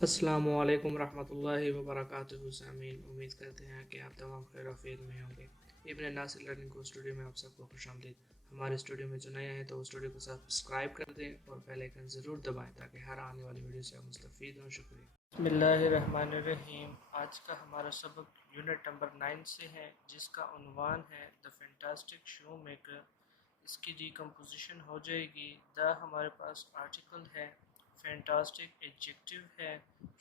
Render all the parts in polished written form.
السلام علیکم ورحمۃ اللہ وبرکاتہ سامعین، امید کرتے ہیں کہ آپ تمام خیر و عافیت میں ہوں گے۔ ابن ناصر لرننگ کو اسٹوڈیو میں آپ سب کو خوش آمدید۔ ہمارے اسٹوڈیو میں جو نیا ہے تو وہ اسٹوڈیو کو سبسکرائب کر دیں اور بیل آئیکن ضرور دبائیں تاکہ ہر آنے والی ویڈیو سے آپ مستفید ہوں۔ شکریہ۔ بسم اللہ الرحمن الرحیم۔ آج کا ہمارا سبق یونٹ نمبر 9 سے ہے، جس کا عنوان ہے دا فینٹاسٹک شو میکر۔ اس کی ڈیکمپوزیشن ہو جائے گی۔ دا ہمارے پاس آرٹیکل ہے، فینٹاسٹک ایڈجیکٹیو ہے،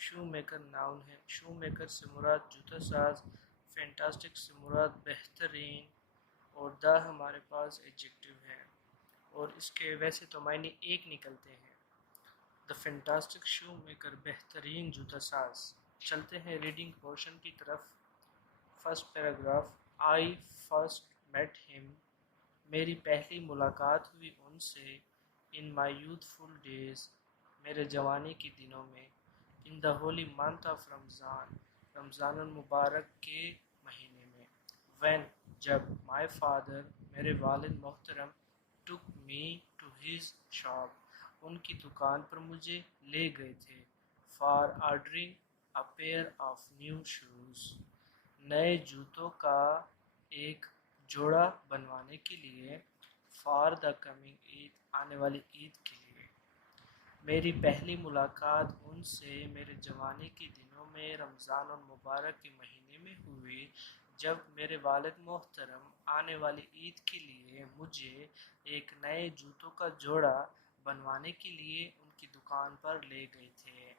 شو میکر ناؤن ہے۔ شو میکر سے مراد جوتا ساز، فینٹاسٹک سے مراد بہترین، اور دا ہمارے پاس ایڈجیکٹیو ہے، اور اس کے ویسے تو معنی ایک نکلتے ہیں۔ دا فینٹاسٹک شو میکر، بہترین جوتا ساز۔ چلتے ہیں ریڈنگ پورشن کی طرف۔ First paragraph. I first met ہم، میری پہلی ملاقات ہوئی ان سے، ان مائی یوتھفل ڈیز، میرے جوانی کے دنوں میں، ان دا ہولی منتھ آف رمضان، رمضان المبارک کے مہینے میں، وین جب، مائی فادر میرے والد محترم، took me to his shop, ان کی دکان پر مجھے لے گئے تھے، for ordering a pair of new shoes, نئے جوتوں کا ایک جوڑا بنوانے کے لیے، فار دا کمنگ عید، آنے والی عید کے لیے۔ میری پہلی ملاقات ان سے میرے جوانی کے دنوں میں رمضان المبارک کے مہینے میں ہوئی، جب میرے والد محترم آنے والی عید کے لیے مجھے ایک نئے جوتوں کا جوڑا بنوانے کے لیے ان کی دکان پر لے گئے تھے۔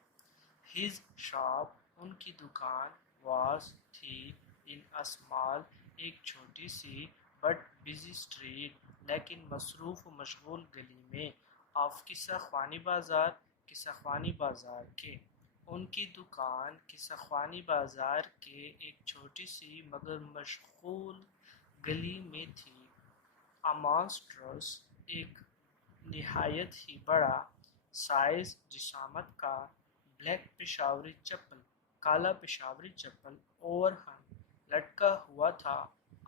ہز شاپ، ان کی دکان، واز تھی، ان اے اسمال، ایک چھوٹی سی، بٹ بزی اسٹریٹ، لیکن مصروف و مشغول گلی میں، آف قصہ خوانی بازار، قصہ خوانی بازار کے۔ ان کی دکان قصہ خوانی بازار کے ایک چھوٹی سی مگر مشغول گلی میں تھی۔ اے مانسٹرس، ایک نہایت ہی بڑا، سائز، جسامت کا، بلیک پشاوری چپل، کالا پشاوری چپل، اوور ہنگ، لٹکا ہوا تھا،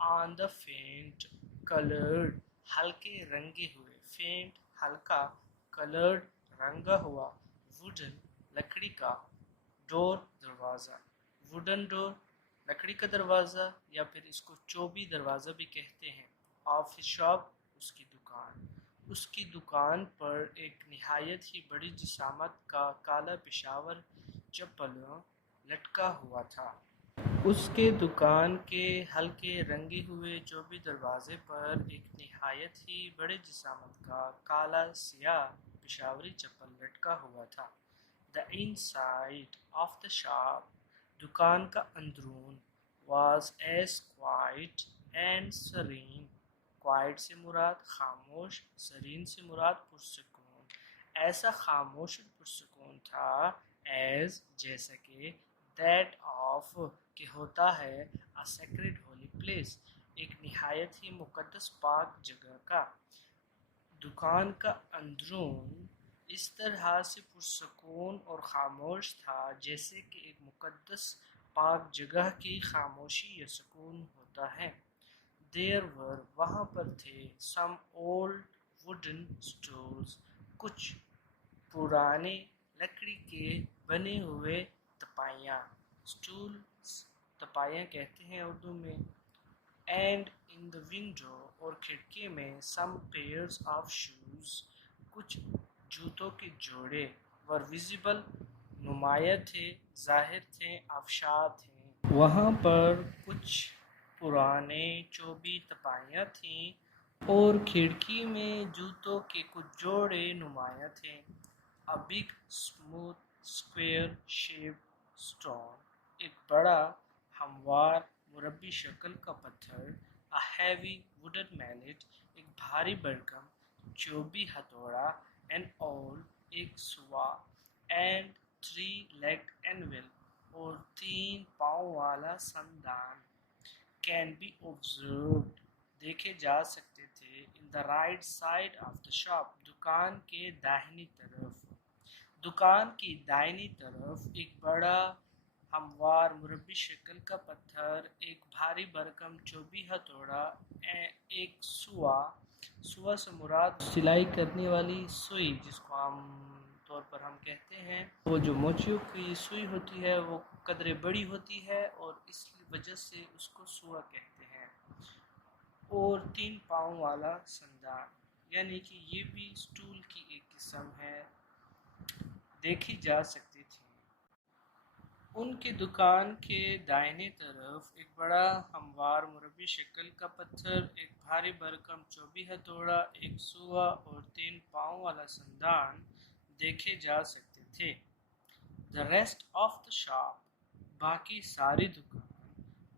آن دا فینٹ کلرڈ، ہلکے رنگے ہوئے، فینٹ ہلکا، کلرڈ رنگا ہوا، ووڈن لکڑی کا، ڈور دروازہ، ووڈن ڈور لکڑی کا دروازہ، یا پھر اس کو چوبی دروازہ بھی کہتے ہیں، آف ہز شاپ، اس کی دکان۔ اس کی دکان پر ایک نہایت ہی بڑی جسامت کا کالا پشاور چپل لٹکا ہوا تھا۔ اس کے دکان کے ہلکے رنگے ہوئے چوبی دروازے پر ایک نہایت ہی بڑے جسامت کا کالا سیاہ پشاوری چپل لٹکا ہوا تھا۔ The inside of the shop, دکان کا اندرون، was as quiet and serene, quiet سے مراد خاموش، سرین سے مراد پرسکون، ایسا خاموش اور پرسکون تھا، ایز جیسا کہ، دیٹ آف کہ ہوتا ہے، اے سیکرڈ ہولی پلیس، ایک نہایت ہی مقدس پاک جگہ کا۔ دکان کا اندرون اس طرح سے پرسکون اور خاموش تھا جیسے کہ ایک مقدس پاک جگہ کی خاموشی یا سکون ہوتا ہے۔ دیر ور، وہاں پر تھے، سم اولڈ ووڈن اسٹولز، کچھ پرانے لکڑی کے بنے ہوئے تپائیاں، اسٹولز تپائیاں کہتے ہیں اردو میں، اینڈ ان دا ونڈو، اور کھڑکی میں، سم پیئرز آف شوز، کچھ جوتوں کے جوڑے، ور ویزیبل، نمایاں تھے، ظاہر تھے، آفشار تھے۔ وہاں پر کچھ پرانے چوبی تپائیاں تھیں اور کھڑکی میں جوتوں کے کچھ جوڑے نمایاں تھے۔ A big smooth square shaped stone، ایک بڑا ہموار مربع شکل کا پتھر، a heavy wooden mallet، ایک بھاری بھرکم چوبی ہتھوڑا، an awl، ایک سوا، and three-legged anvil، اور 3 پاؤں والا سندان، can be observed، دیکھے جا سکتے تھے، in the right side of the shop، دکان کے داہنی طرف۔ دکان کی دائنی طرف ایک بڑا ہموار مربع شکل کا پتھر، ایک بھاری بھرکم چوبی ہتھوڑا، ایک سوا، سوا سے مراد سلائی کرنے والی سوئی جس کو عام طور پر ہم کہتے ہیں وہ جو موچیوں کی سوئی ہوتی ہے وہ قدرے بڑی ہوتی ہے اور اس وجہ سے اس کو سوا کہتے ہیں۔ اور 3 پاؤں والا سندان، یعنی کہ یہ بھی سٹول کی ایک قسم ہے، دیکھی جا سکتی تھی۔ ان کی دکان کے دائیں طرف ایک بڑا ہموار مربع شکل کا پتھر، ایک بھاری بھرکم چوبی ہتھوڑا، ایک سوا اور 3 پاؤں والا سندان دیکھے جا سکتے تھے۔ The rest of the shop، باقی ساری دکان،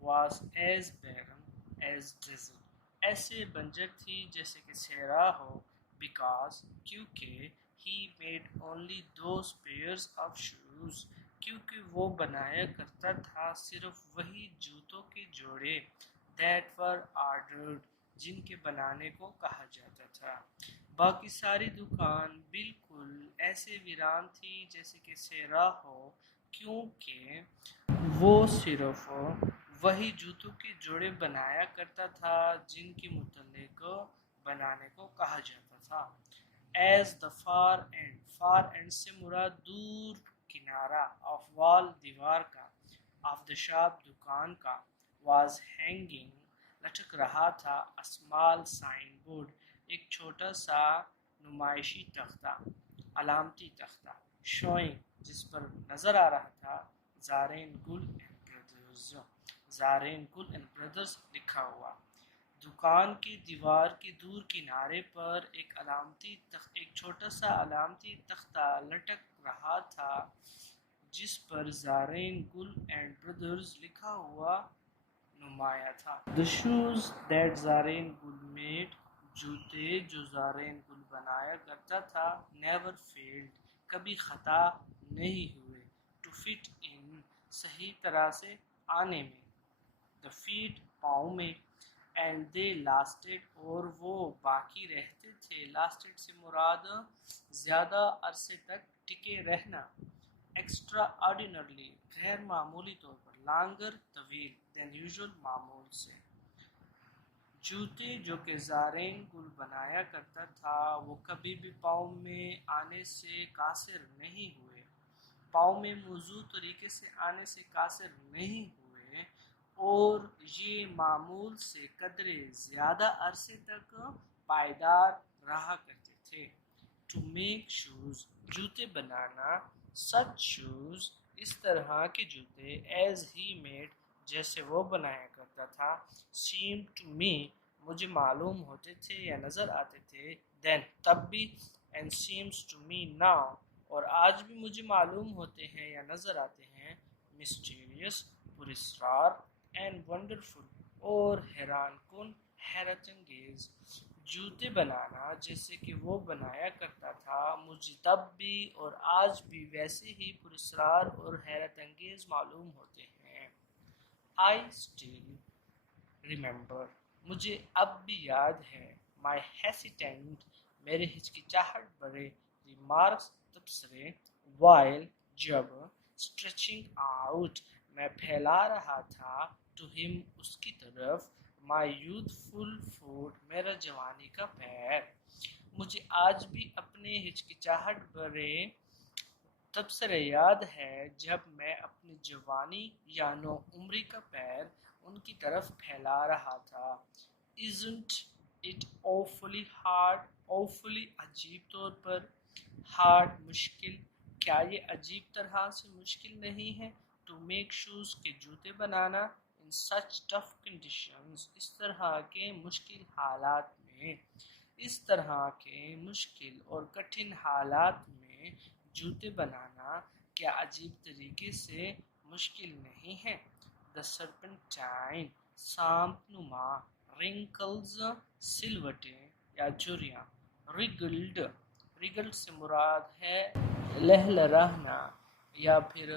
was as barren as desert، ایسے بنجر تھی جیسے کہ صحرا ہو، because، کیونکہ he made only those pairs of shoes، کیونکہ وہ بنایا کرتا تھا صرف وہی جوتوں کے جوڑے، that were ordered، جن کے بنانے کو کہا جاتا تھا۔ باقی ساری دکان بالکل ایسے ویران تھی جیسے کہ صحرا ہو، کیونکہ وہ صرف وہی جوتوں کے جوڑے بنایا کرتا تھا جن کے متعلق بنانے کو کہا جاتا تھا۔ As the far end سے مراد دور کنارہ، of wall دیوار کا، of the shop دکان کا، was hanging لٹک رہا تھا، a small sign board ایک چھوٹا سا نمائشی تختہ، علامتی تختہ، showing جس پر نظر آ رہا تھا Zarin Gul and brothers, Zarin Gul and brothers لکھا ہوا۔ دکان کی دیوار کے دور کنارے پر ایک چھوٹا سا علامتی تختہ لٹک رہا تھا جس پر زارین گل اینڈ بردرز لکھا ہوا نمایاں تھا۔ The shoes that زارین Gul made، جوتے جو زارین گل بنایا کرتا تھا، never failed، کبھی خطا نہیں ہوئے، to fit in، صحیح طرح سے آنے میں، the feet پاؤں میں، and they lasted، اور وہ باقی رہتے تھے، lasted سے مراد زیادہ عرصے تک ٹکے رہنا، extraordinarily غیر معمولی طور پر، longer طویل، than usual معمول سے۔ جوتے جو کہ زارین گل بنایا کرتا تھا وہ کبھی بھی پاؤں میں آنے سے قاصر نہیں ہوئے، پاؤں میں موزوں طریقے سے آنے سے قاصر نہیں ہوئے، اور یہ معمول سے قدرے زیادہ عرصے تک پائیدار رہا کرتے تھے۔ To make shoes، جوتے بنانا، such shoes، اس طرح کے جوتے، as he made، جیسے وہ بنایا کرتا تھا، seemed to me، مجھے معلوم ہوتے تھے یا نظر آتے تھے، then تب بھی، and seems to me now، اور آج بھی مجھے معلوم ہوتے ہیں یا نظر آتے ہیں، mysterious، پراسرار، and wonderful، اور حیران کن، حیرت انگیز۔ جوتے بنانا جیسے کہ وہ بنایا کرتا تھا مجھے تب بھی اور آج بھی ویسے ہی پراسرار اور حیرت انگیز معلوم ہوتے ہیں۔ I still remember، مجھے اب بھی یاد ہے، my hesitant، میرے ہچکچاہٹ بھرے remarks، تبصرے، while، جب، stretching out، میں پھیلا رہا تھا to him، اس کی طرف، my youthful foot، میرا جوانی کا پیر۔ مجھے آج بھی اپنے ہچکچاہٹ بھرے تبصرے یاد ہے جب میں اپنی جوانی یا نو عمری کا پیر ان کی طرف پھیلا رہا تھا۔ Isn't it awfully hard، awfully عجیب طور پر، hard مشکل، کیا یہ عجیب طرح سے مشکل نہیں ہے، to make shoes کے جوتے بنانا، in such tough conditions، اس طرح کے مشکل حالات میں، اس طرح کے مشکل اور کٹھن حالات میں جوتے بنانا کیا عجیب طریقے سے مشکل نہیں ہے۔ The serpentine، سانپ نما، wrinkles، سلوٹیں یا جھریاں، wriggled سے مراد ہے لہلرانا، یا پھر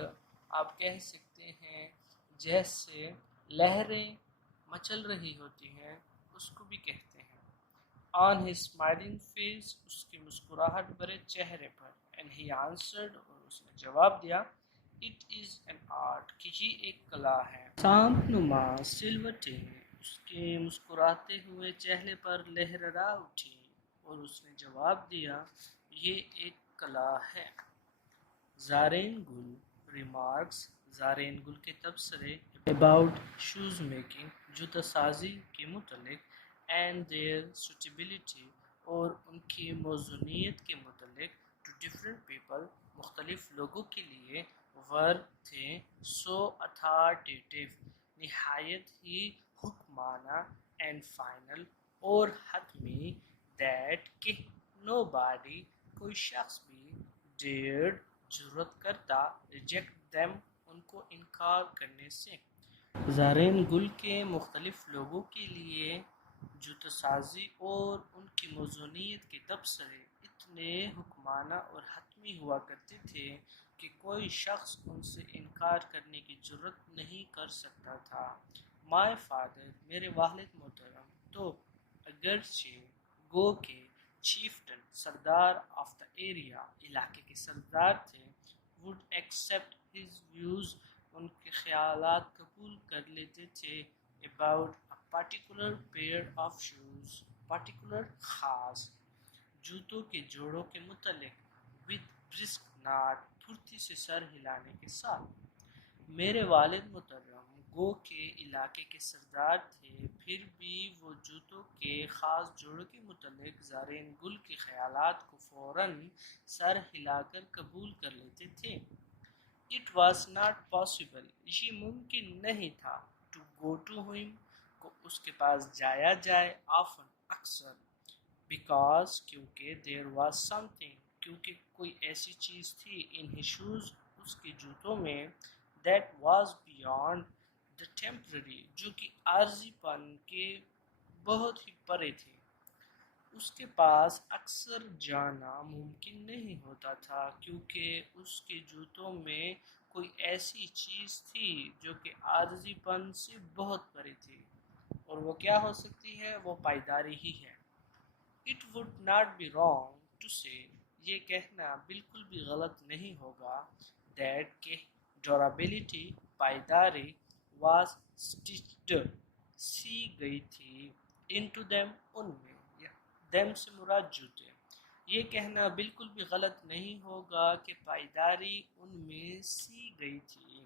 آپ کہہ سکتے ہیں جیسے لہریں مچل رہی ہوتی ہیں اس کو بھی کہتے ہیں۔ On his smiling face، اس کی مسکراہٹ بھرے چہرے پر، and he answered، اور اس نے جواب دیا، it is an art، کہ یہ ایک کلا ہے۔ سانپ نما سلوٹیں اس کے مسکراتے ہوئے چہرے پر لہرا اٹھی اور اس نے جواب دیا، یہ ایک کلا ہے۔ زارین گل ریمارکس زارین گل کے تبصرے about shoes making جوتا سازی کے متعلق and their suitability اور ان کی موزونیت کے متعلق to different people مختلف لوگوں کے لیے were تھے so authoritative نہایت ہی حکمانہ and final اور حتمی that کہ nobody کوئی شخص بھی dared جرأت کرتا reject them ان کو انکار کرنے سے زارین گل کے مختلف لوگوں کے لیے جوتا سازی اور ان کی موزونیت کے تبصرے اتنے حکمانہ اور حتمی ہوا کرتے تھے کہ کوئی شخص ان سے انکار کرنے کی جرأت نہیں کر سکتا تھا مائی فادر میرے والد محترم تو اگرچہ گو کے چیفٹن سردار آف دا ایریا علاقے کے سردار تھے would accept his views ان کے خیالات قبول کر لیتے تھے about a particular pair of shoes particular خاص جوتوں کے جوڑوں کے متعلق with brisk nod پھرتی سے سر ہلانے کے ساتھ میرے والد محترم گو کے علاقے کے سردار تھے پھر بھی وہ جوتوں کے خاص جوڑوں کے متعلق زارین گل کے خیالات کو فوراً سر ہلا کر قبول کر لیتے تھے It was not possible یہ ممکن نہیں تھا to go to him کو اس کے پاس جایا جائے often اکثر because کیونکہ there was something کیونکہ کوئی ایسی چیز تھی in his shoes اس کے جوتوں میں that was beyond the temporary جو کہ عارضی پن کے بہت ہی پرے تھے اس کے پاس اکثر جانا ممکن نہیں ہوتا تھا کیونکہ اس کے جوتوں میں کوئی ایسی چیز تھی جو کہ عارضی پن سے بہت پرے تھی اور وہ کیا ہو سکتی ہے وہ پائیداری ہی ہے It would not be wrong to say یہ کہنا بالکل بھی غلط نہیں ہوگا that کہ durability پائیداری was stitched سی گئی تھی into them ان میں them سے مراد جوتے یہ کہنا بالکل بھی غلط نہیں ہوگا کہ پائیداری ان میں سی گئی تھی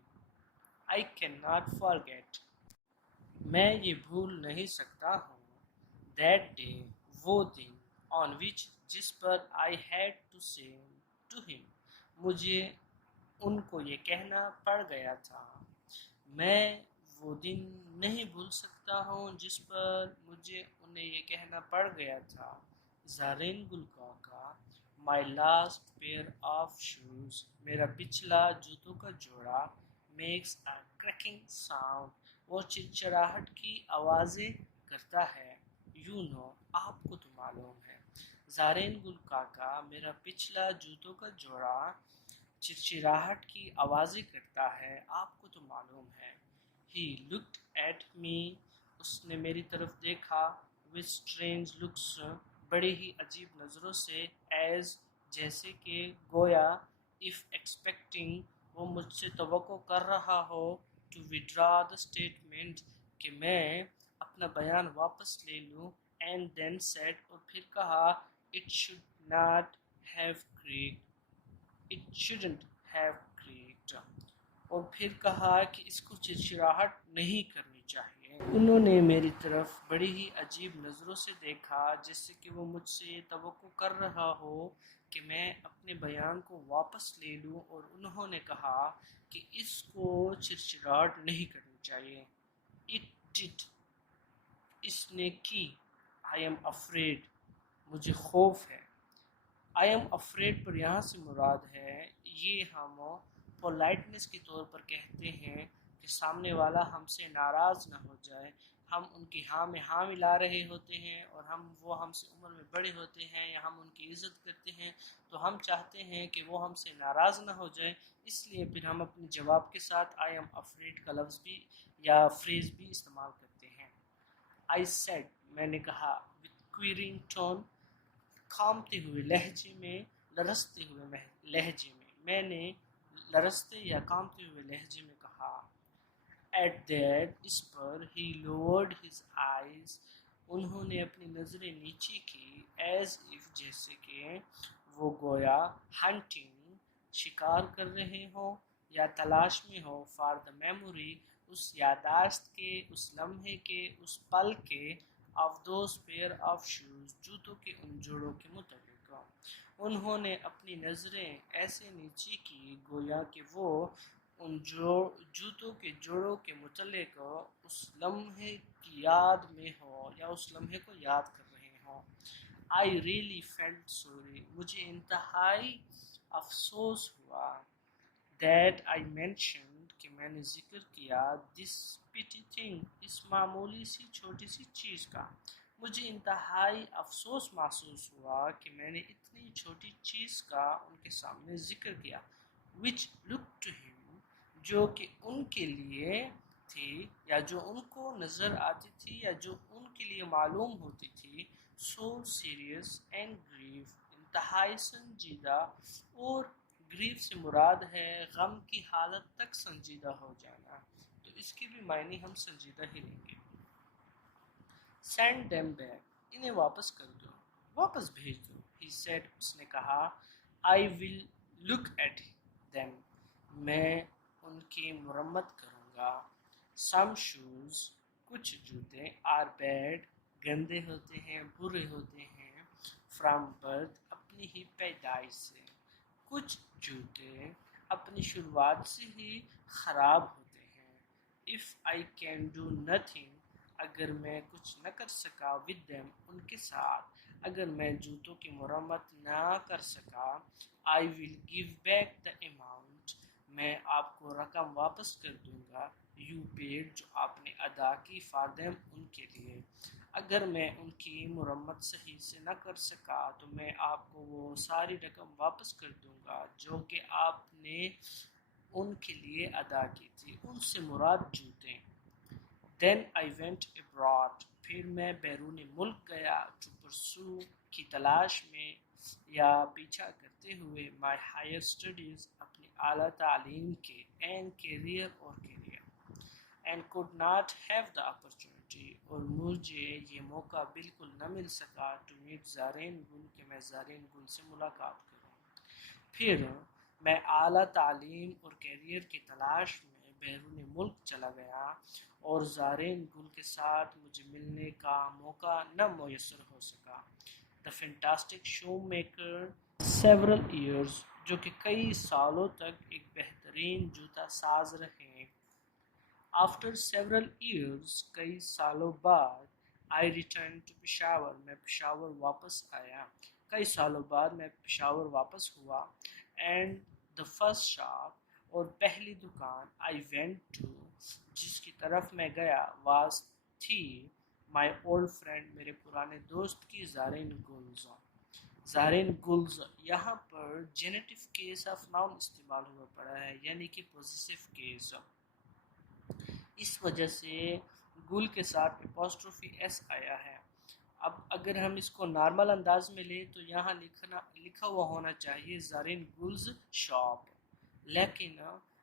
I cannot forget میں یہ بھول نہیں سکتا ہوں that day وہ دن on which جس پر I had to say to him مجھے ان کو یہ کہنا پڑ گیا تھا میں وہ دن نہیں بھول سکتا ہوں جس پر مجھے انہیں یہ کہنا پڑ گیا تھا زارین گل کا my last pair of shoes میرا پچھلا جوتوں کا جوڑا makes a cracking sound وہ چرچراہٹ کی آوازیں کرتا ہے you know آپ کو تو معلوم ہے زارین گل کاکا میرا پچھلا جوتوں کا جوڑا چرچراہٹ کی آوازیں کرتا ہے آپ کو تو معلوم ہے He looked at me اس نے میری طرف دیکھا with strange looks بڑی ہی عجیب نظروں سے as جیسے کہ گویا if expecting وہ مجھ سے توقع کر رہا ہو to withdraw the statement کہ میں اپنا بیان واپس لے لوں and then said اور پھر کہا it should not have creaked It shouldn't have creaked اور پھر کہا کہ اس کو چرچراہٹ نہیں کرنی چاہیے انہوں نے میری طرف بڑی ہی عجیب نظروں سے دیکھا جیسے کہ وہ مجھ سے توقع کر رہا ہو کہ میں اپنے بیان کو واپس لے لوں اور انہوں نے کہا کہ اس کو چرچراہٹ نہیں کرنی چاہیے It did اس نے کی I am afraid مجھے خوف ہے I am afraid پر یہاں سے مراد ہے یہ ہم پولائٹنس کے طور پر کہتے ہیں کہ سامنے والا ہم سے ناراض نہ ہو جائے ہم ان کی ہاں میں ہاں ملا رہے ہوتے ہیں اور وہ ہم سے عمر میں بڑے ہوتے ہیں یا ہم ان کی عزت کرتے ہیں تو ہم چاہتے ہیں کہ وہ ہم سے ناراض نہ ہو جائے اس لیے پھر ہم اپنے جواب کے ساتھ I am afraid کا لفظ بھی یا فریز بھی استعمال کرتے ہیں I said میں نے کہا with queering tone کھامتے ہوئے لہجے میں لرزتے ہوئے لہجے میں نے لرزتے یا کامتے ہوئے لہجے میں کہا at that us per he lowered his eyes انہوں نے اپنی نظریں نیچے کی as if جیسے کہ وہ گویا hunting شکار کر رہے ہوں یا تلاش میں ہو فار دا میموری، اس یادداشت کے، اس لمحے کے، اس پل کے، of those pair of shoes, جوتوں کے ان جوڑوں کے متعلق۔ انہوں نے اپنی نظریں ایسے نیچے کی گویا کہ وہ ان جوتوں کے جوڑوں کے متعلق اس لمحے کی یاد میں ہو یا اس لمحے کو یاد کر رہے ہوں۔ I really felt sorry، مجھے انتہائی افسوس ہوا، that I mentioned، کہ میں نے ذکر کیا، this petty thing، اس معمولی سی چھوٹی سی چیز کا۔ مجھے انتہائی افسوس محسوس ہوا کہ میں نے اتنی چھوٹی چیز کا ان کے سامنے ذکر کیا، which looked to him، جو کہ ان کے لیے تھی یا جو ان کو نظر آتی تھی یا جو ان کے لیے معلوم ہوتی تھی، so serious and grief، انتہائی سنجیدہ، اور گریف سے مراد ہے غم کی حالت تک سنجیدہ ہو جانا، تو اس کے بھی معنی ہم سنجیدہ ہی لیں گے۔ send them back، انہیں واپس کر دو، واپس بھیج دو۔ he said، اس نے کہا، I will look at them، میں ان کی مرمت کروں گا۔ some shoes، کچھ جوتے، are bad، گندے ہوتے ہیں، برے ہوتے ہیں، from birth، اپنی ہی پیدائش سے۔ کچھ جوتے اپنی شروعات سے ہی خراب ہوتے ہیں۔ if I can do nothing، اگر میں کچھ نہ کر سکا with them، ان کے ساتھ، اگر میں جوتوں کی مرمت نہ کر سکا، I will give back the amount، میں آپ کو رقم واپس کر دوں گا، you paid، جو آپ نے ادا کی، for them، ان کے لیے۔ اگر میں ان کی مرمت صحیح سے نہ کر سکا تو میں آپ کو وہ ساری رقم واپس کر دوں گا جو کہ آپ نے ان کے لیے ادا کی تھی، ان سے مراد جوتے۔ Then I went abroad، پھر میں بیرون ملک گیا، to pursue، کی تلاش میں یا پیچھا کرتے ہوئے، my higher studies، اپنی اعلیٰ تعلیم کے، and career، اور career، and could not have the opportunity، اور مجھے یہ موقع بالکل نہ مل سکا، to meet زارین گل، کہ میں زارین گل سے ملاقات کروں۔ پھر میں اعلیٰ تعلیم اور کیریئر کی تلاش میں بیرون ملک چلا گیا اور زارین گل کے ساتھ مجھے ملنے کا موقع نہ میسر ہو سکا۔ The fantastic shoemaker، several years، جو کہ کئی سالوں تک ایک بہترین جوتا ساز رہے۔ After several years، کئی سالوں بعد، I returned to پشاور، میں پشاور واپس آیا، کئی سالوں بعد میں پشاور واپس ہوا۔ And the first shop، اور پہلی دکان، I went to، جس کی طرف میں گیا، was، تھی، my old friend، میرے پرانے دوست کی، زارین گلز۔ زارین گلز یہاں پر جینیٹیو کیس آف ناؤن استعمال ہوا پڑا ہے، یعنی کہ پوزیسیو کیس، اس وجہ سے گل کے ساتھ اپوسٹروفی ایس آیا ہے۔ اب اگر ہم اس کو نارمل انداز میں لیں تو یہاں لکھا ہوا ہونا چاہیے زارین گلز شاپ، لیکن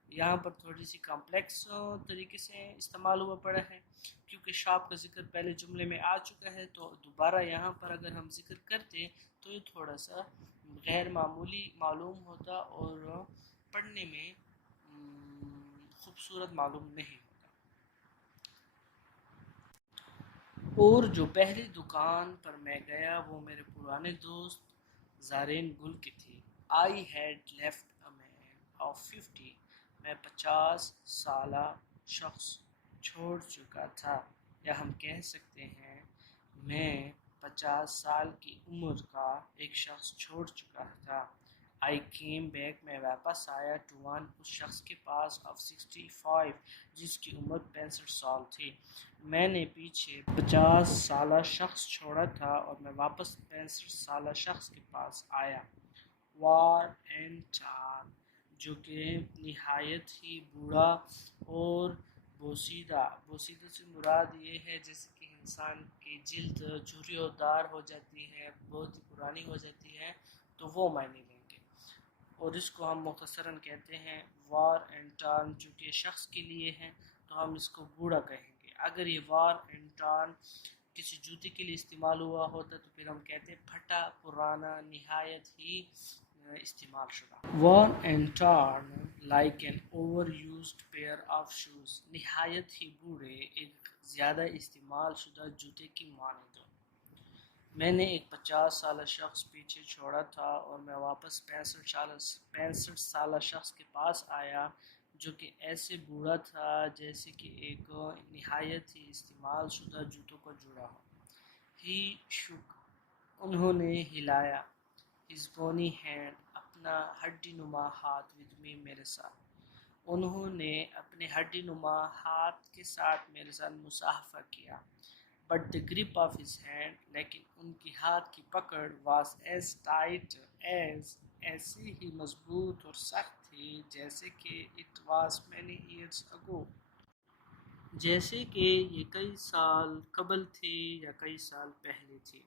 یہاں پر تھوڑی سی کمپلیکس طریقے سے استعمال ہوا پڑا ہے کیونکہ شاپ کا ذکر پہلے جملے میں آ چکا ہے، تو دوبارہ یہاں پر اگر ہم ذکر کرتے تو یہ تھوڑا سا غیر معمولی معلوم ہوتا اور پڑھنے میں خوبصورت معلوم نہیں ہوتا۔ اور جو پہلی دکان پر میں گیا وہ میرے پرانے دوست زارین گل کی تھی۔ I had left a man of 50، میں 50 سالہ شخص چھوڑ چکا تھا، یا ہم کہہ سکتے ہیں میں 50 سال کی عمر کا ایک شخص چھوڑ چکا تھا۔ I came back، میں واپس آیا، to one، اس شخص کے پاس، of 65، جس کی عمر 65 سال تھی۔ میں نے پیچھے 50 سالہ شخص چھوڑا تھا اور میں واپس 65 سالہ شخص کے پاس آیا۔ وار اینڈ ٹان، جو کہ نہایت ہی بوڑھا اور بوسیدہ، بوسیدہ سے مراد یہ ہے جیسے کہ انسان کی جلد جھریوں دار ہو جاتی ہے، بہت ہی پرانی ہو جاتی ہے، تو وہ معنی لیں گے، اور اس کو ہم مختصراً کہتے ہیں وار اینڈ ٹان۔ چونکہ شخص کے لیے ہے تو ہم اس کو بوڑھا کہیں گے۔ اگر یہ وار اینڈ ٹان کسی جوتے کے لیے استعمال ہوا ہوتا تو پھر ہم کہتے ہیں پھٹا، پرانا، نہایت ہی استعمال شدہ. worn and torn like an overused pair of shoes. نہایت ہی بوڑھے، ایک زیادہ استعمال شدہ جوتے کی مانند. میں نے ایک 50 سالہ شخص پیچھے چھوڑا تھا اور میں واپس 65 سالہ شخص کے پاس آیا جو کہ ایسے بوڑھا تھا جیسے کہ ایک نہایت ہی استعمال شدہ جوتوں کا جوڑا ہو. ہی شک، انہوں نے ہلایا. his bony hand، اپنا ہڈی نما ہاتھ with me، میرے ساتھ. انہوں نے اپنے ہڈی نما ہاتھ کے ساتھ میرے ساتھ مصافحہ کیا. but the grip of his hand، لیکن ان کی ہاتھ کی پکڑ was as tight as، ایسی ہی مضبوط اور سخت تھی جیسے کہ it was many years ago، جیسے کہ یہ کئی سال قبل تھی یا کئی سال پہلے تھی.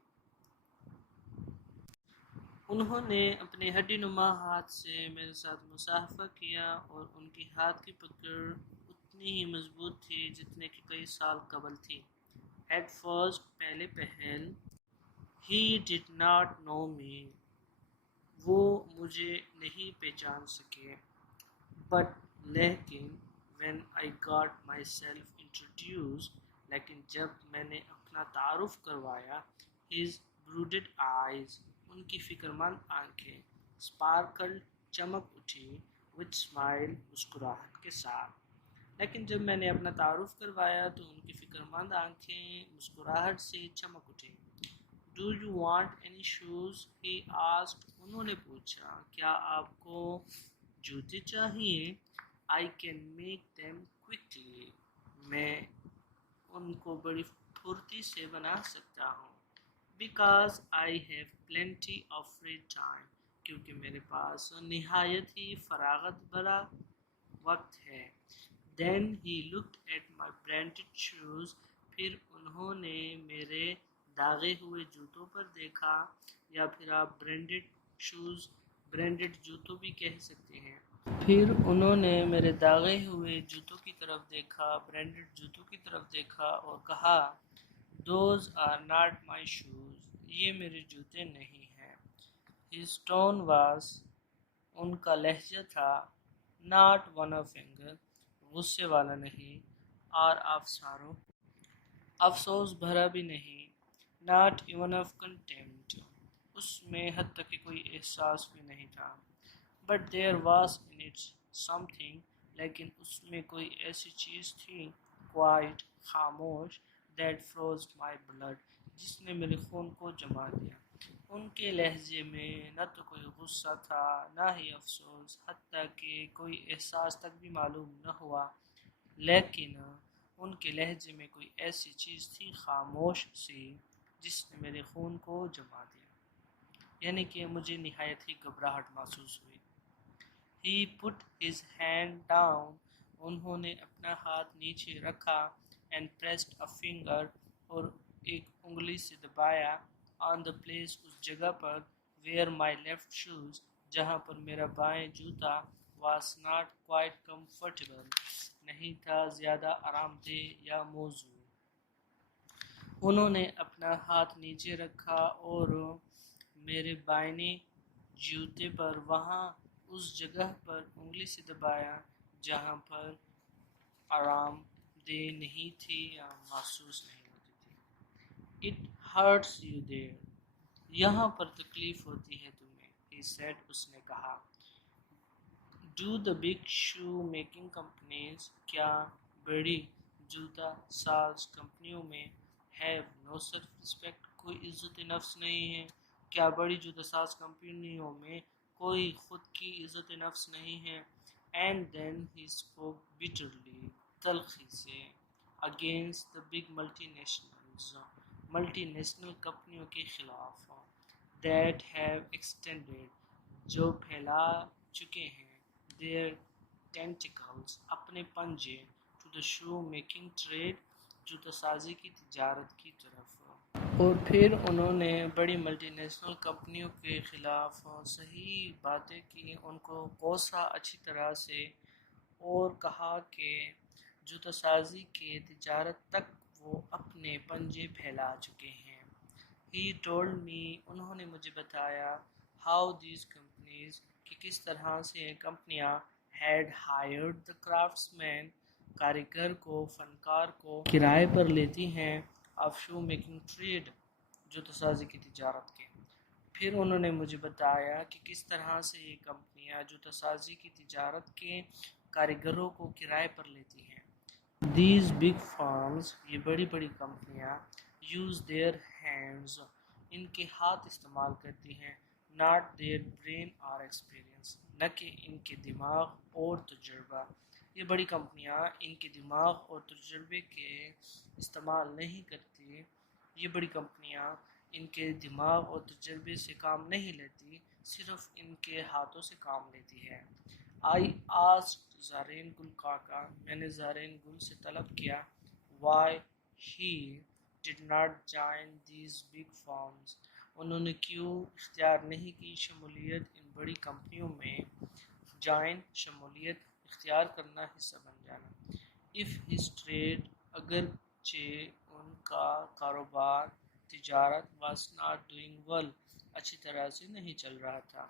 انہوں نے اپنے ہڈی نما ہاتھ سے میرے ساتھ مصافحہ کیا اور ان کی ہاتھ کی پکڑ اتنی ہی مضبوط تھی جتنے کہ کئی سال قبل تھی. At first، پہلے پہل، he did not know me، وہ مجھے نہیں پہچان سکے. but، لیکن when I got myself introduced، لیکن جب میں نے اپنا تعارف کروایا. his brooded eyes، ان کی فکرمند آنکھیں. sparkled، چمک اٹھی. with smile، مسکراہٹ کے ساتھ. لیکن جب میں نے اپنا تعارف کروایا تو ان کی فکرمند آنکھیں مسکراہٹ سے چمک اٹھیں. Do you want any shoes؟ he asked، انہوں نے پوچھا، کیا آپ کو جوتے چاہیے؟ I can make them quickly، میں ان کو بڑی پھرتی سے بنا سکتا ہوں. Because I have plenty of free time، کیونکہ میرے پاس نہایت ہی فراغت بھرا وقت ہے. Then he looked at my branded shoes، پھر انہوں نے میرے داغے ہوئے جوتوں پر دیکھا، یا پھر آپ برینڈڈ شوز، برینڈڈ جوتوں بھی کہہ سکتے ہیں. پھر انہوں نے میرے داغے ہوئے جوتوں کی طرف دیکھا، برینڈڈ جوتوں کی طرف دیکھا اور کہا، Those are not my shoes، یہ میرے جوتے نہیں ہیں. His tone was، ان کا لہجہ تھا، not one of anger، غصے والا نہیں، or of sorrow، افسوس بھرا بھی نہیں، not even of contempt، اس میں حد تک کہ کوئی احساس بھی نہیں تھا. but there was in it something، لیکن اس میں کوئی ایسی چیز تھی، quite، خاموش، that froze my blood، جس نے میرے خون کو جما دیا. ان کے لہجے میں نہ تو کوئی غصہ تھا نہ ہی افسوس، حتیٰ کہ کوئی احساس تک بھی معلوم نہ ہوا، لیکن ان کے لہجے میں کوئی ایسی چیز تھی خاموش سی جس نے میرے خون کو جما دیا، یعنی کہ مجھے نہایت ہی گھبراہٹ محسوس ہوئی. He put his hand down، انہوں نے اپنا ہاتھ نیچے رکھا. and pressed a finger، اور ایک انگلی سے دبایا. on the place، اس جگہ پر. where my left shoes، جہاں پر میرا بائیں جوتا. was not quite comfortable، نہیں تھا زیادہ آرام دہ یا موزوں. انہوں نے اپنا ہاتھ نیچے رکھا اور میرے بائیں جوتے پر وہاں اس جگہ پر انگلی سے دبایا جہاں پر آرام دہ نہیں تھی یا محسوس نہیں ہوتی تھی. It hurts you there، یہاں پر تکلیف ہوتی ہے تمہیں. He said، اس نے کہا. Do the big shoe making companies، کیا بڑی جوتا ساز کمپنیوں میں have no self respect، کوئی عزت نفس نہیں ہے؟ کیا بڑی جوتا ساز کمپنیوں میں کوئی خود کی عزت نفس نہیں ہے؟ and then he spoke bitterly، تلخی سے. against the big multinationals، multi national کمپنیوں کے خلاف. that have extended، جو پھیلا چکے ہیں. their tentacles، اپنے پنجے. to the shoe making trade، جوتا سازی کی تجارت کی طرف. اور پھر انہوں نے بڑی ملٹی نیشنل کمپنیوں کے خلاف صحیح باتیں کی، ان کو کوسا اچھی طرح سے اور کہا کہ جوتا سازی کے تجارت تک وہ اپنے پنجے پھیلا چکے ہیں. He told me، انہوں نے مجھے بتایا، how these companies companies کہ کس طرح سے کمپنیاں had hired the craftsman کاریگر کو فنکار کو کرائے پر لیتی ہیں of shoe making trade جوتا سازی کی تجارت کے. پھر انہوں نے مجھے بتایا کہ کس طرح سے یہ کمپنیاں جوتا سازی کی تجارت کے کاریگروں کو کرائے پر لیتی ہیں. These big firms یہ بڑی بڑی کمپنیاں use their hands ان کے ہاتھ استعمال کرتی ہیں not their brain or experience نہ کہ ان کے دماغ اور تجربہ. یہ بڑی کمپنیاں ان کے دماغ اور تجربے کے استعمال نہیں کرتی. یہ بڑی کمپنیاں ان کے دماغ اور تجربے سے کام نہیں لیتی صرف ان کے ہاتھوں سے کام لیتی ہے. I asked زارین گل کاکا میں نے زارین گل سے طلب کیا why he did not join these big firms انہوں نے کیوں اختیار نہیں کی شمولیت ان بڑی کمپنیوں میں. join شمولیت اختیار کرنا حصہ بن جانا. if his trade اگرچہ ان کا کاروبار تجارت was not doing well اچھی طرح سے نہیں چل رہا تھا.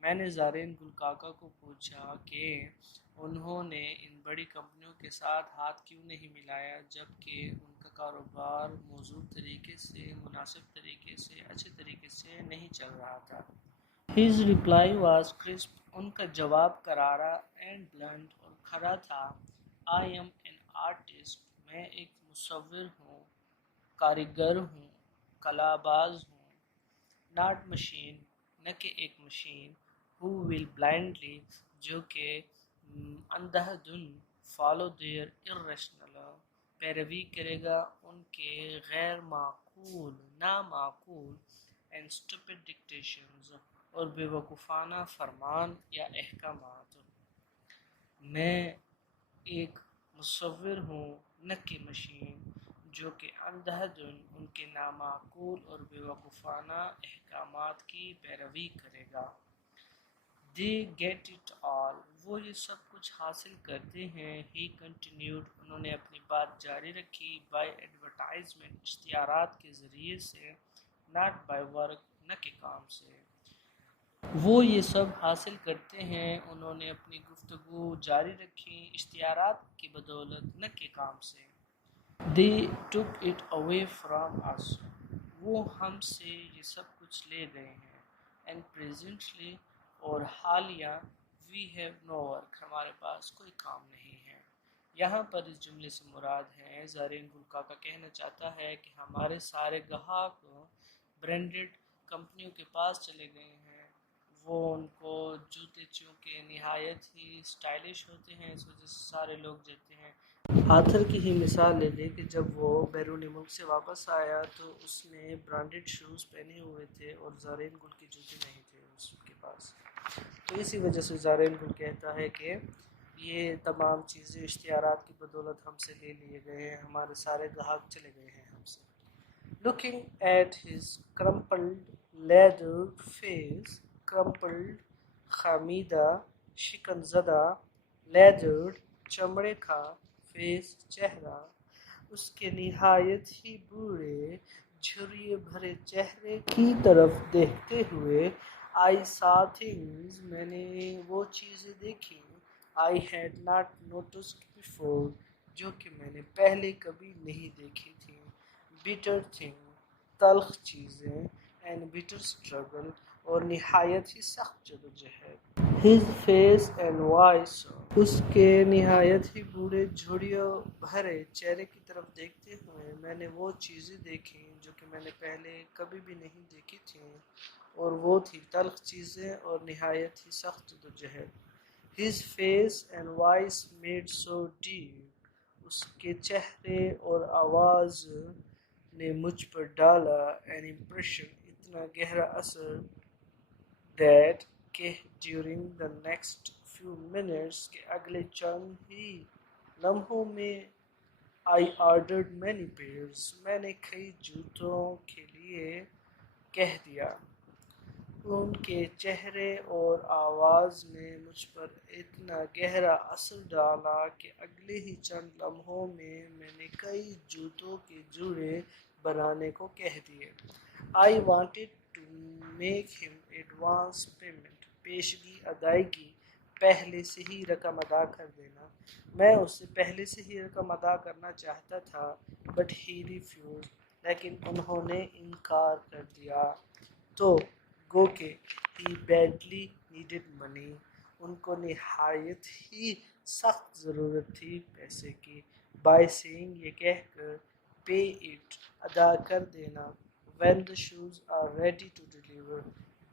میں نے زارین گل کاکا کو پوچھا کہ انہوں نے ان بڑی کمپنیوں کے ساتھ ہاتھ کیوں نہیں ملایا جبکہ ان کا کاروبار موزوں طریقے سے مناسب طریقے سے اچھے طریقے سے نہیں چل رہا تھا. His reply was crisp ان کا جواب کرارا and blunt اور کھرا تھا. I am an artist میں ایک مصور ہوں کاریگر ہوں کلاباز ہوں. not machine نہ کہ ایک مشین. who will blindly جو کہ اندھا دھن follow their irrational پیروی کرے گا ان کے غیر معقول نامعقول and stupid dictations اور بے وقوفانہ فرمان یا احکامات. میں ایک مصور ہوں نہ کہ مشین جو کہ اندھا دھن ان کے نامعقول اور بے وقوفانہ احکامات کی پیروی کرے گا. They get it all وہ یہ سب کچھ حاصل کرتے ہیں. He continued انہوں نے اپنی بات جاری رکھی. by advertisement اشتہارات کے ذریعے سے not by work نہ کہ کام سے. وہ یہ سب حاصل کرتے ہیں انہوں نے اپنی گفتگو جاری رکھی اشتہارات کی بدولت نہ کہ کام سے. They took it away from us وہ ہم سے یہ سب کچھ لے گئے ہیں. and presently اور حالیہ we have no work ہمارے پاس کوئی کام نہیں ہے. یہاں پر اس جملے سے مراد ہے زارین گل کاکا کہنا چاہتا ہے کہ ہمارے سارے گاہک برانڈڈ کمپنیوں کے پاس چلے گئے ہیں. وہ ان کو جوتے چونکہ نہایت ہی اسٹائلش ہوتے ہیں اس وجہ سے سارے لوگ جاتے ہیں. آتھر کی ہی مثال لے لیں کہ جب وہ بیرون ملک سے واپس آیا تو اس نے برانڈڈ شوز پہنے ہوئے تھے اور زارین گل کے جوتے نہیں تھے اس کے پاس. تو اسی وجہ سے زارین گل کہتا ہے کہ یہ تمام چیزیں اشتہارات کی بدولت ہم سے لے لیے گئے ہیں ہمارے سارے گاہک چلے گئے ہیں ہم سے. Looking at his crumpled leathered face crumpled خمیدہ شکن زدہ leathered چمڑے کا فیس چہرہ اس کے نہایت ہی بوڑھے جھریے بھرے چہرے کی طرف دیکھتے ہوئے I saw things میں نے وہ چیزیں دیکھی I had not noticed before جو کہ میں نے پہلے کبھی نہیں دیکھی تھی. bitter thing تلخ چیزیں and bitter struggle اور نہایت ہی سخت جدوجہد. His face and voice اس کے نہایت ہی بوڑھے جھریوں بھرے چہرے کی طرف دیکھتے ہوئے میں نے وہ چیزیں دیکھیں جو کہ میں نے پہلے کبھی بھی نہیں دیکھی تھیں اور وہ تھی تلخ چیزیں اور نہایت ہی سخت جدوجہد. His face and voice made so deep اس کے چہرے اور آواز نے مجھ پر ڈالا an impression اتنا گہرا اثر that کہ during the next few minutes کے اگلے چند ہی لمحوں میں I ordered many pairs میں نے کئی جوتوں کے لیے کہہ دیا. ان کے چہرے اور آواز نے مجھ پر اتنا گہرا اثر ڈالا کہ اگلے ہی چند لمحوں میں میں نے کئی جوتوں کے جوڑے بنانے کو کہہ دیے. I wanted to make him advance payment پیشگی ادائیگی پہلے سے ہی رقم ادا کر دینا. میں اس سے پہلے سے ہی رقم ادا کرنا چاہتا تھا بٹ ہی ریفیوز، لیکن انہوں نے انکار کر دیا. تو گو کہ ہی بیڈلی نیڈڈ منی، ان کو نہایت ہی سخت ضرورت تھی پیسے کی. بائی سینگ، یہ کہہ کر، پے اٹ، ادا کر دینا، when the shoes are ready to deliver,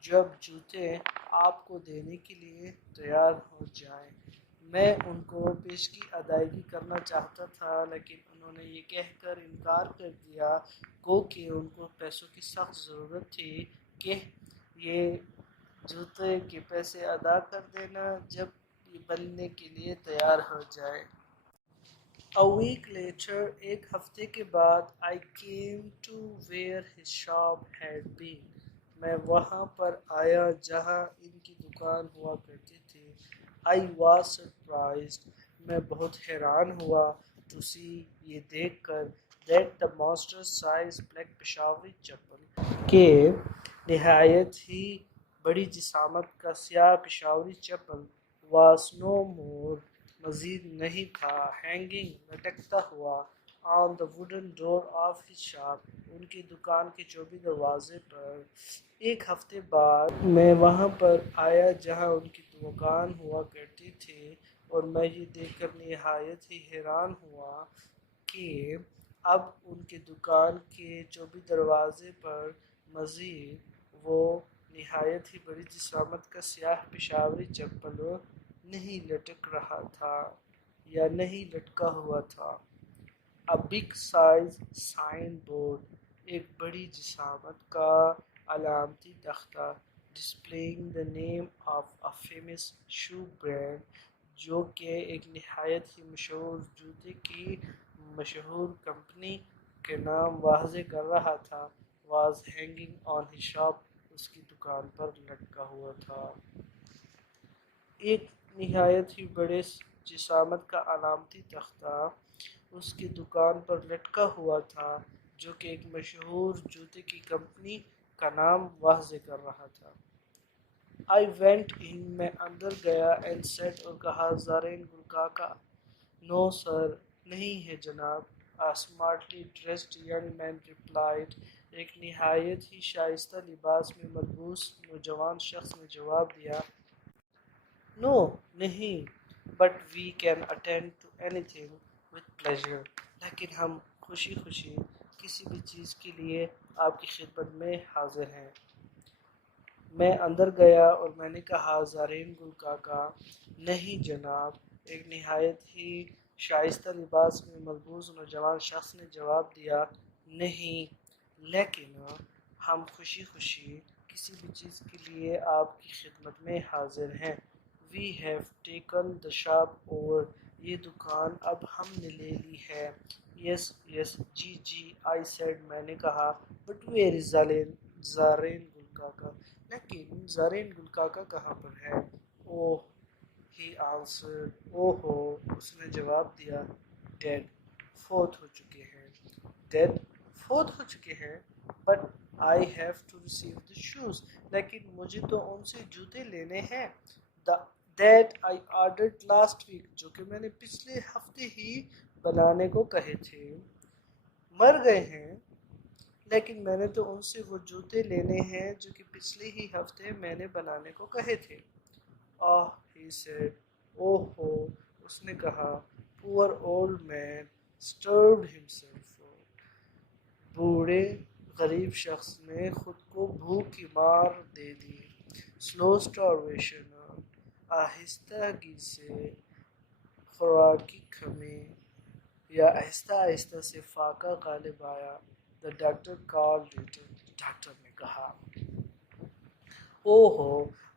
جب جوتے آپ کو دینے کے لیے تیار ہو جائیں. میں ان کو پیشگی ادائیگی کرنا چاہتا تھا لیکن انہوں نے یہ کہہ کر انکار کر دیا گو کہ ان کو پیسوں کی سخت ضرورت تھی کہ یہ جوتے کے پیسے ادا کر دینا جب یہ بننے کے لیے تیار ہو جائے. A week later، ایک ہفتے کے بعد، I came to where his shop had been، میں وہاں پر آیا جہاں ان کی دکان ہوا کرتی تھی. I was surprised، میں بہت حیران ہوا to see، یہ دیکھ کر that the monster size black پشاوری چپل، کہ نہایت ہی بڑی جسامت کا سیاہ پشاوری چپل was no more، مزید نہیں تھا، hanging، لٹکتا ہوا on the wooden door of his shop، ان کی دکان کے چوبی دروازے پر. ایک ہفتے بعد میں وہاں پر آیا جہاں ان کی دکان ہوا کرتی تھی اور میں یہ دیکھ کر نہایت ہی حیران ہوا کہ اب ان کی دکان کے چوبی دروازے پر مزید وہ نہایت ہی بڑی جسامت کا سیاہ پشاوری چپل نہیں لٹک رہا تھا یا نہیں لٹکا ہوا تھا. A big size sign board، ایک بڑی جسامت کا علامتی تختہ displaying the name of a famous shoe brand، جو کہ ایک نہایت ہی مشہور جوتے کی مشہور کمپنی کے نام واضح کر رہا تھا was hanging on his shop، اس کی دکان پر لٹکا ہوا تھا. ایک نہایت ہی بڑے جسامت کا علامتی تختہ اس کی دکان پر لٹکا ہوا تھا جو کہ ایک مشہور جوتے کی کمپنی کا نام واضح کر رہا تھا. I went in، میں اندر گیا and said، اور کہا، زارین گلکاکا. No sir، نہیں ہے جناب. A smartly dressed young man replied، ایک نہایت ہی شائستہ لباس میں ملبوس نوجوان شخص نے جواب دیا. No، نہیں. But we can attend to anything with pleasure، لیکن ہم خوشی خوشی کسی بھی چیز کے لیے آپ کی خدمت میں حاضر ہیں. میں اندر گیا اور میں نے کہا، زارین گل کاکا. نہیں جناب. ایک نہایت ہی شائستہ لباس میں ملبوس نوجوان شخص نے جواب دیا، نہیں، لیکن ہم خوشی خوشی کسی بھی چیز کے لیے آپ کی خدمت میں حاضر ہیں. We have taken the shop over، یہ دکان اب ہم نے لے لی ہے. Yes yes، G G, I said، میں نے کہا. But where is زارین گل کاکا، لیکن زارین گل کاکا کہاں پر ہے؟ Oh he answered، ہو، اس نے جواب دیا. Dead، فوت ہو چکے ہیں. Dead، فوت ہو چکے ہیں. But I have to receive the shoes، لیکن مجھے تو ان سے جوتے لینے ہیں. That I ordered last week، جو کہ میں نے پچھلے ہفتے ہی بنانے کو کہے تھے. مر گئے ہیں، لیکن میں نے تو ان سے وہ جوتے لینے ہیں جو کہ پچھلے ہی ہفتے میں نے بنانے کو کہے تھے. he said، ہو، اس نے کہا. Poor old man starved himself، بوڑھے غریب شخص نے خود کو بھوک کی مار دے دی. Slow starvation، آہستگی سے خوراک کی کمی یا آہستہ آہستہ سے فاقہ غالب آیا. The doctor called it، doctor نے کہا. ہو،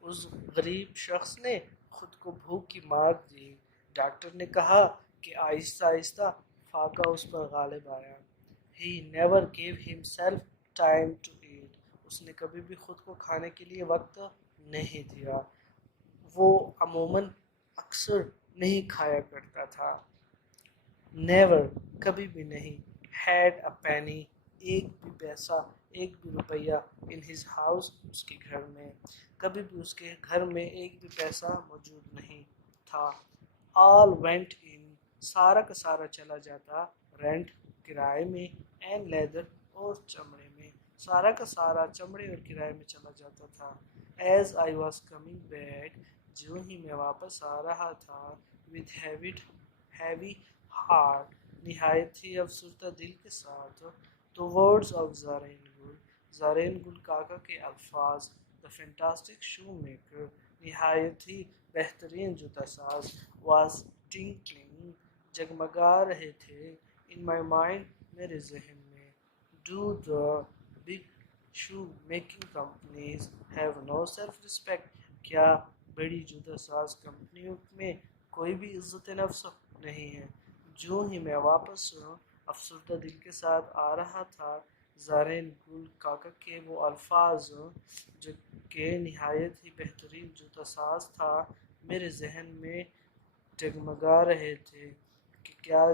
اس غریب شخص نے خود کو بھوک کی مار دی. ڈاکٹر نے کہا کہ آہستہ آہستہ فاقہ اس پر غالب آیا. He never gave himself time to eat، اس نے کبھی بھی خود کو کھانے کے لیے وقت نہیں دیا. وہ عموماً اکثر نہیں کھایا کرتا تھا. Never، کبھی بھی نہیں. Had a penny، ایک بھی پیسہ، ایک بھی روپیہ ان ہز ہاؤس، اس کے گھر میں کبھی بھی اس کے گھر میں ایک بھی پیسہ موجود نہیں تھا۔ آل وینٹ ان، سارا کا سارا چلا جاتا، رینٹ کرائے میں، اینڈ لیدر اور چمڑے میں، سارا کا سارا چمڑے اور کرائے میں چلا جاتا تھا۔ As I was coming back, جو ہی میں واپس آ رہا تھا، ود ہیوی ہارٹ، نہایت ہی افسردہ دل کے ساتھ، تو ورڈز آف زارین گل کاکا کے الفاظ، دا فینٹاسٹک شو میکر، نہایت ہی بہترین جوتا ساز، واز ٹنکلنگ، جگمگا رہے تھے، ان مائی مائنڈ، میرے ذہن میں، do the big shoe making companies have no self respect, کیا بڑی جوتا ساز کمپنیوں میں کوئی بھی عزت نفس نہیں ہے؟ جو ہی میں واپس افسردہ دل کے ساتھ آ رہا تھا، زارین گل کاکا کے وہ الفاظ جو کہ نہایت ہی بہترین جوتا ساز تھا، میرے ذہن میں جگمگا رہے تھے کہ کیا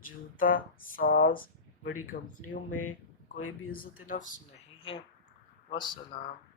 جوتا ساز بڑی کمپنیوں میں کوئی بھی عزت نفس نہیں ہے۔ والسلام۔